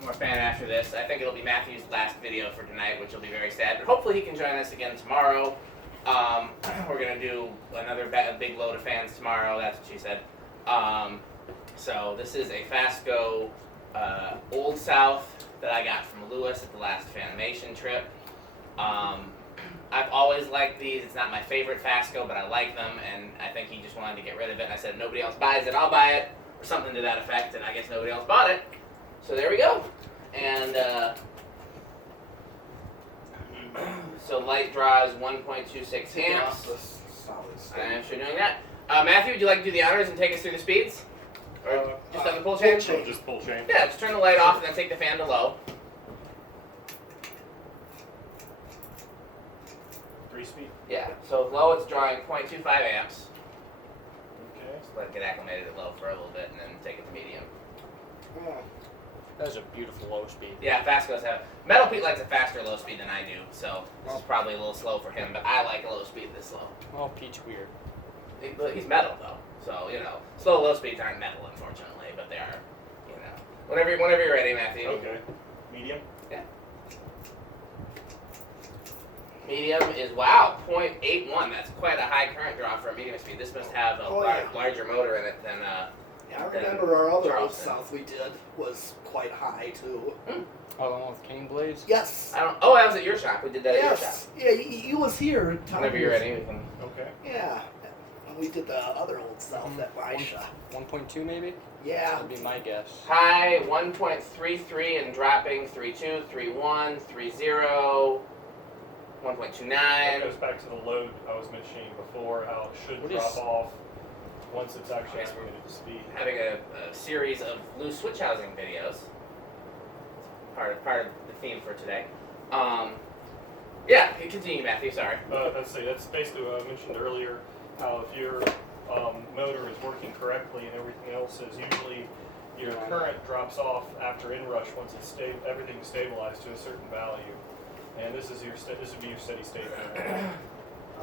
more fan after this. I think it'll be Matthew's last video for tonight, which will be very sad. But hopefully he can join us again tomorrow. We're going to do another big load of fans tomorrow. That's what she said. So this is a FASCO Olde South that I got from Lewis at the last Fanimation trip. I've always liked these. It's not my favorite FASCO, but I like them, and I think he just wanted to get rid of it. And I said, nobody else buys it, I'll buy it, or something to that effect, and I guess nobody else bought it. So there we go. And so light draw is 1.26 amps. I am sure doing that. Matthew, would you like to do the honors and take us through the speeds? Or just on the pull chain? So just pull chain. Yeah, just turn the light off and then take the fan to low. 3-speed. Yeah, so low it's drawing 0.25 amps. Okay. Just let it get acclimated at low for a little bit and then take it to medium. That's a beautiful low speed. Yeah, FASCOs have. Metal Pete likes a faster low speed than I do, so this is probably a little slow for him, but I like a low speed this slow. Oh, Pete's weird. He's metal though, so slow low speeds aren't metal unfortunately, but they are, Whenever you're ready, Matthew. Okay. Medium. Yeah. Medium is 0.81. That's quite a high current draw for a medium speed. This must have a larger motor in it than. Yeah, I remember our other Olde Charleston. South we did was quite high too. Oh, the one with cane blades? Yes. that was at your shop. We did that at your shop. Yes. Yeah, you was here. Whenever you're ready, we can. Okay. Yeah. And we did the other Olde South at my shop. 1.2 maybe? Yeah. That would be my guess. High 1.33 and dropping 3.2, 3.1, 3.0, 1.29. That goes back to the load I was mentioning before, how it should drop off once it's actually acclimated to speed. Having a series of loose switch housing videos. Part of the theme for today. Yeah, continue, Matthew. Sorry. Let's see. That's basically what I mentioned earlier. How if your motor is working correctly and everything else is, usually your current drops off after inrush once it's everything's stabilized to a certain value. And this would be your steady state.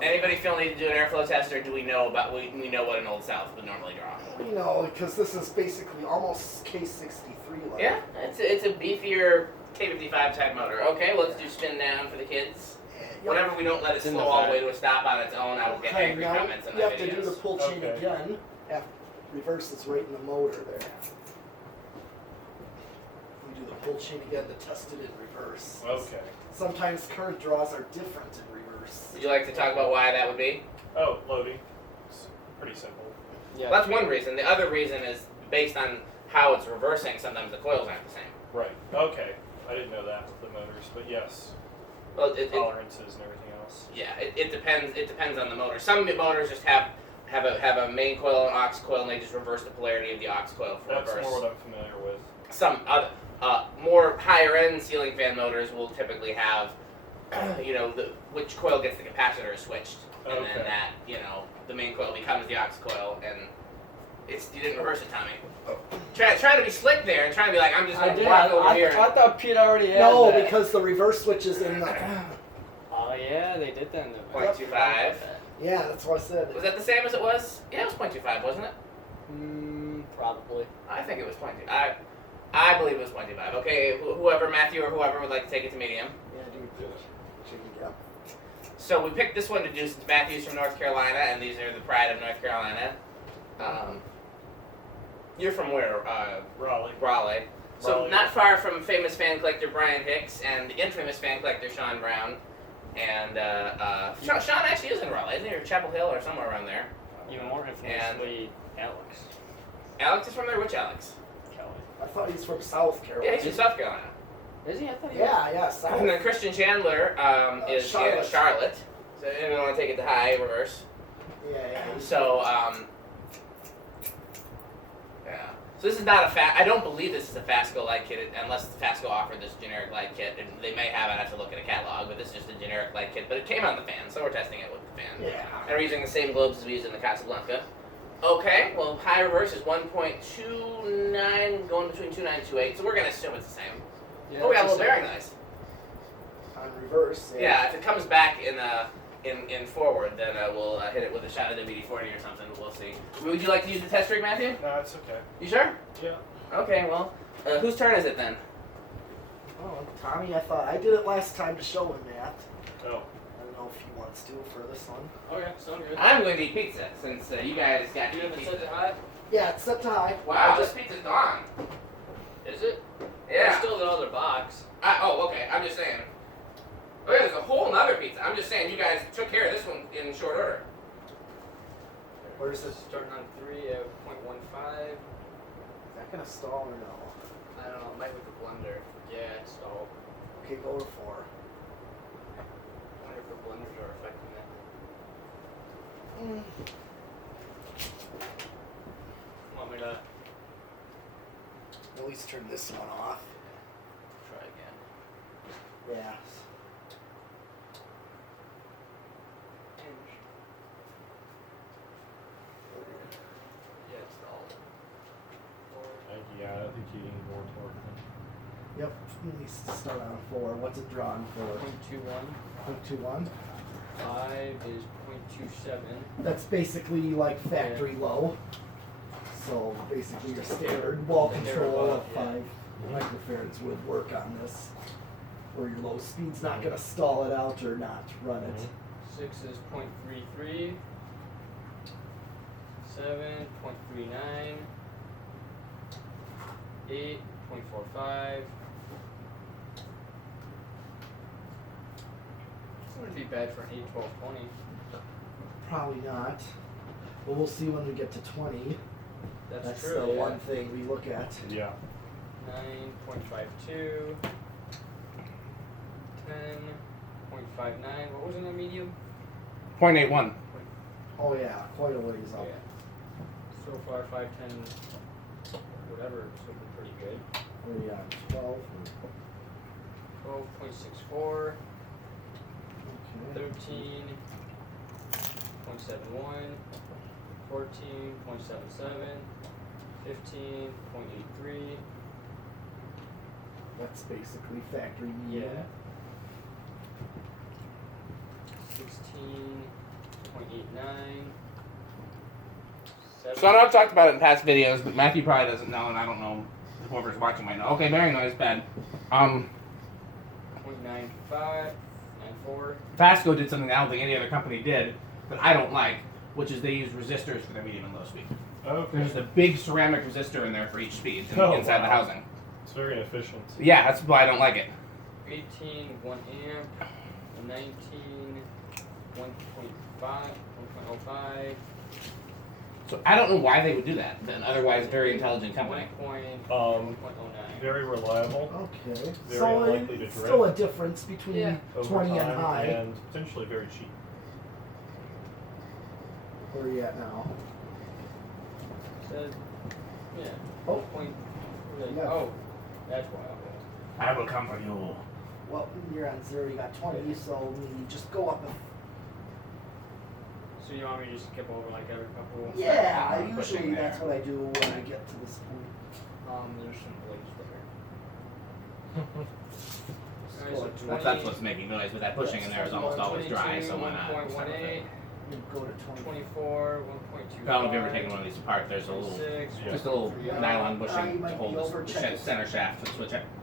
Anybody feel need to do an airflow test, or do we know we know what an Olde South would normally draw? Because this is basically almost K63 like. Yeah, it's a beefier K55 type motor. Okay, let's do spin down for the kids. Whenever we don't let it slow all the way to a stop on its own, I will get angry comments in my videos. You have to do the pull chain again. Reverse is right in the motor there. We do the pull chain again to test it in reverse. Okay. Sometimes current draws are different in reverse. Would you like to talk about why that would be? Oh, loading. It's pretty simple. Yeah. Well, that's one reason. The other reason is based on how it's reversing. Sometimes the coils aren't the same. Right. Okay. I didn't know that with the motors, but yes. Well, tolerances and everything else. Yeah, it depends. It depends on the motor. Some motors just have a main coil and aux coil, and they just reverse the polarity of the aux coil for That's reverse. more what I'm familiar with. Some other more higher end ceiling fan motors will typically have, which coil gets the capacitor switched, and then that the main coil becomes the aux coil, and you didn't reverse it, Tommy. Try to be slick there and try to be like, I'm just going to walk over here. I thought Pete already had that. Because the reverse switch is in the... Oh yeah, they did that in the 0.25. Yeah, that's what I said. Was that the same as it was? Yeah, it was 0.25, wasn't it? Probably. I think it was 0.2. I believe it was 0.25. Okay, whoever, Matthew or whoever would like to take it to medium. Yeah, do it. So we picked this one to do since Matthew's from North Carolina, and these are the pride of North Carolina. You're from where? Raleigh. So Raleigh. Not far from famous fan collector Brian Hicks and infamous fan collector Sean Brown. And Sean actually is in Raleigh, isn't he? Or Chapel Hill or somewhere around there. Even more infamously, Alex. Alex is from there? Which Alex? Kelly. I thought he's from South Carolina. Yeah, he's from South Carolina. Is he? I thought he Yeah, South. And then Christian Chandler is Charlotte. Charlotte. So we want to take it to high reverse. Yeah. So, So this is not I don't believe this is a FASCO light kit unless FASCO offered this generic light kit. And they may have it. I have to look at a catalog, but this is just a generic light kit. But it came on the fan, so we're testing it with the fan. Yeah. And we're using the same globes as we used in the Casablanca. Okay, well, high reverse is 1.29, going between 2.9 and 2.8, so we're going to assume it's the same. Yeah, Oh, we got a little bearing noise. On reverse. Yeah, if it comes back in forward, then we'll hit it with a shot of WD-40 or something. We'll see. Would you like to use the test rig, Matthew? No, it's okay. You sure? Yeah. Okay, well, whose turn is it then? Tommy, I thought I did it last time to show him that. Oh. I don't know if he wants to for this one. Okay, sounds good. I'm going to eat pizza since you guys got to You eat haven't pizza. said it hot? Yeah, it's set to high. Wow, this pizza's gone. Is it? Yeah. There's still the other box. Oh, okay. I'm just saying. Oh, yeah, there's a whole nother pizza. I'm just saying you guys took care of this one in short order. Where's it? Starting on 3 at 0.15. Is that gonna stall or no? I don't know, it might with the blender. Yeah, it's stalled. Okay, go to 4. I wonder if the blenders are affecting it. Want me to At least turn this one off. try again? Yeah. Yeah, it's stalled. Yeah, I think you need more torque. Yep, at least start on 4. What's it drawn for? 0.21. 0.21. 5 is 0.27. That's basically like factory low. So basically your standard wall control of 5 microfarads would work on this. Where your low speed's not gonna stall it out or not run it. 6 is 0.33. 7, 0.39. 8, 0.45. Wouldn't be bad for an 8, 12, 20. Probably not. But we'll see when we get to 20. That's true. the yeah. one thing we look at. Yeah. 9.52. 10.59. What was in the medium? 0.81. Oh yeah, quite a ways up. Yeah. So far, 5, 10, whatever, it's looking pretty good. Where are you at? 12? 12.64. Okay. 13.71. 14.77. 15.83. That's basically factory Yeah. medium. 16.89. So I know I've talked about it in past videos, but Matthew probably doesn't know, and I don't know if whoever's watching might know. Okay, bearing noise, bad. 0.95. 94. FASCO did something that I don't think any other company did that I don't like, which is they use resistors for their medium and low speed. Okay. There's a big ceramic resistor in there for each speed inside the housing. It's very inefficient. Yeah, that's why I don't like it. 18, 1 amp. 19, 1.5, 1.05. So I don't know why they would do that. An otherwise very intelligent company. 1.09. Very reliable. Okay. Very So unlikely to it's drift. still a difference between Yeah. Over 20 and time, high. and potentially very cheap. Where are you at now? Said, yeah. Oh. Point, Yeah. oh, that's why. I will come for you. Well, you're on 0, you got 20, so we just go up a... So you want me to just skip over like every couple? Yeah, pushing usually there. that's what I do when I get to this point. There's some blades there. Go Alright, to so That's 20, what's making noise, but that pushing in there is almost always dry, so why not? 1.18, You go to 20. 24, 1.25. I don't know if you've ever taken one of these apart. There's a little, 26, just a little 1.3. nylon you bushing might to be hold over the checking. center shaft and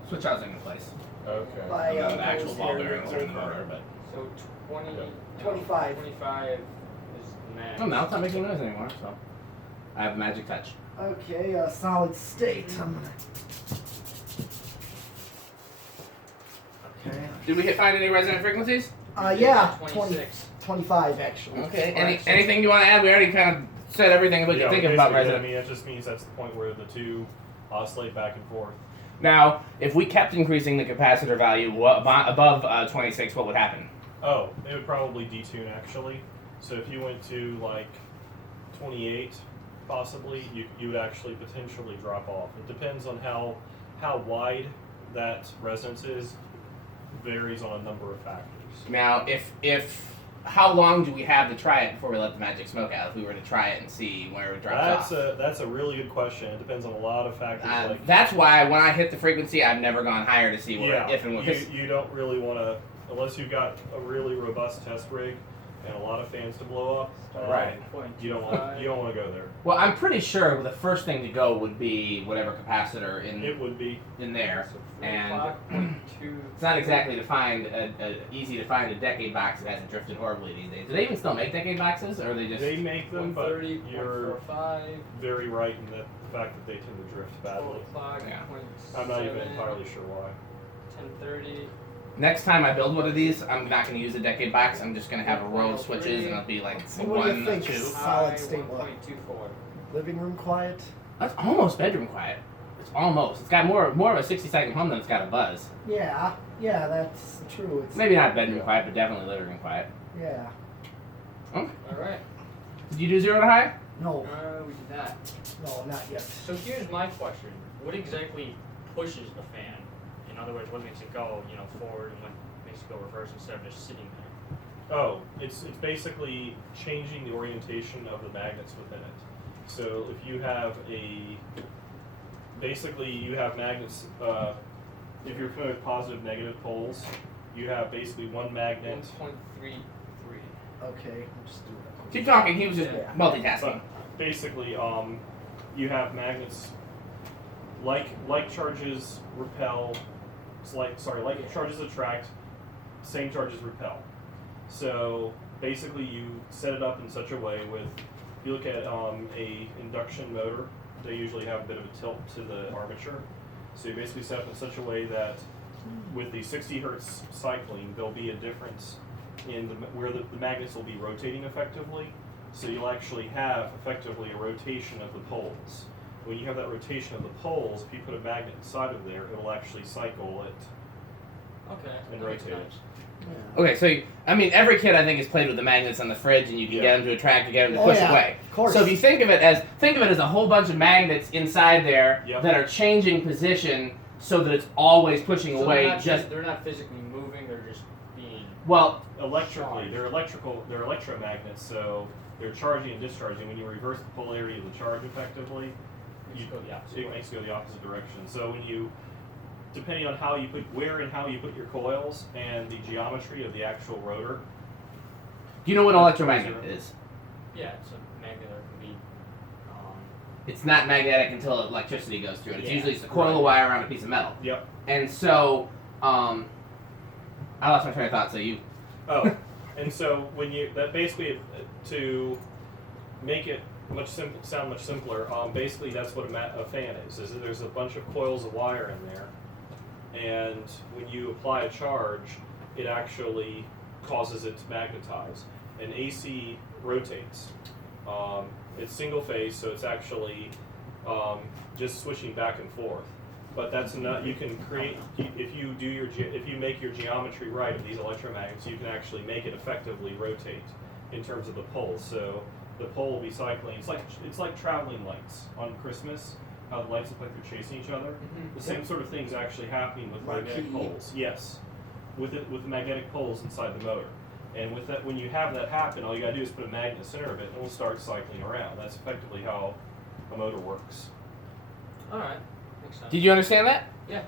switch housing in place. Okay. By, And then the actual those ball areas bearings are in the over. motor, but So 20, Yeah. 25. 25 is the max. oh, now it's not making noise anymore. So I have magic touch. Okay, solid state. I'm gonna... Okay. Did we find any resonant frequencies? Yeah, 20, 26. 25 actually. Okay. Alright, so- Anything you want to add? We already kind of said everything we can think of about basically, resonant. I mean, it just means that's the point where the two oscillate back and forth. Now, if we kept increasing the capacitor value above 26, what would happen? Oh, it would probably detune actually. So if you went to like 28, possibly, you would actually potentially drop off. It depends on how wide that resonance is. Varies on a number of factors. Now, if how long do we have to try it before we let the magic smoke out? If we were to try it and see where it drops off. That's a really good question. It depends on a lot of factors. That's why when I hit the frequency, I've never gone higher to see where Yeah, if and when. you don't really want to, unless you've got a really robust test rig and a lot of fans to blow up. Right. You don't want to go there. Well, I'm pretty sure the first thing to go would be whatever capacitor It would be. in there. So 3 And- o'clock, 0.2. It's not exactly easy to find a decade box that hasn't drifted horribly these days. Do they even still make decade boxes, or are they just? They make them, but 130, you're 145, very right in the fact that they tend to drift 12 badly. o'clock, Yeah. I'm not even 0.7, entirely sure why. 10:30. Next time I build one of these, I'm not going to use a decade box. I'm just going to have a row of switches, and it'll be like So what do you 1, think? 2. Solid state what? 1.24. Living room quiet? That's almost bedroom quiet. It's almost. It's got more of a 60-second hum than it's got a buzz. Yeah, that's true. It's Maybe not bedroom quiet, but definitely living room quiet. yeah. All right. Did you do 0 to high? No, We did not. no, not yet. So here's my question: what exactly pushes the fan? In other words, what makes it go, forward, and what makes it go reverse instead of just sitting there? Oh, it's basically changing the orientation of the magnets within it. So if you have you have magnets, if you're familiar with positive, negative poles, you have basically one magnet. 1.33. Okay, I'm just doing it. Keep talking. He was just Yeah. multitasking. But basically, you have magnets, like charges repel, charges attract, same charges repel. So basically you set it up in such a way if you look at a induction motor, they usually have a bit of a tilt to the armature. So you basically set up in such a way that with the 60 hertz cycling, there'll be a difference in where the magnets will be rotating effectively. So you'll actually have effectively a rotation of the poles. When you have that rotation of the poles, if you put a magnet inside of there, it'll actually cycle it Okay. and that makes rotate it. sense. Yeah. Okay, so every kid I think has played with the magnets on the fridge, and you can Yeah. get them to attract, you get them to Oh, push yeah, away. of course. So if you think of it as a whole bunch of magnets inside there Yep. that are changing position so that it's always pushing So away. they're not physically moving; they're just being. Well, Electrically, they're electromagnets, so they're charging and discharging. When you reverse the polarity of the charge effectively, Just go the opposite it way. makes you go the opposite direction. So depending on where and how you put your coils and the geometry of the actual rotor. do you know what an electromagnet is? Yeah, it's a magnet that can be. It's not magnetic until electricity goes through it. It's Yeah, usually just a coil of wire around a piece of metal. Yep. And so, I lost my train of thought. So you. Oh, and so basically to make it sound much simpler, basically that's what a fan is that there's a bunch of coils of wire in there, and when you apply a charge, it actually causes it to magnetize. And AC rotates. It's single phase, so it's actually just switching back and forth. But that's enough. You can create if you make your geometry right of these electromagnets, you can actually make it effectively rotate in terms of the poles. So the pole will be cycling. It's like traveling lights on Christmas. How the lights look like they're chasing each other. Mhm. The same sort of thing is actually happening with magnetic Marquee. poles. Yes, with the magnetic poles inside the motor. And with that, when you have that happen, all you gotta do is put a magnet in the center of it, and it will start cycling around. That's effectively how a motor works. All right, makes sense. Did you understand that? Yeah.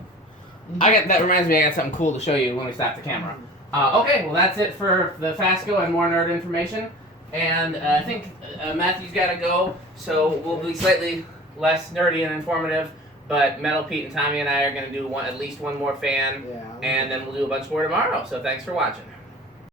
That reminds me, I got something cool to show you when we stop the camera. Okay, well that's it for the FASCO and more nerd information. And I think Matthew's got to go, so we'll be slightly less nerdy and informative. But Metal Pete and Tommy and I are going to do at least one more fan, Yeah. and then we'll do a bunch more tomorrow. So thanks for watching.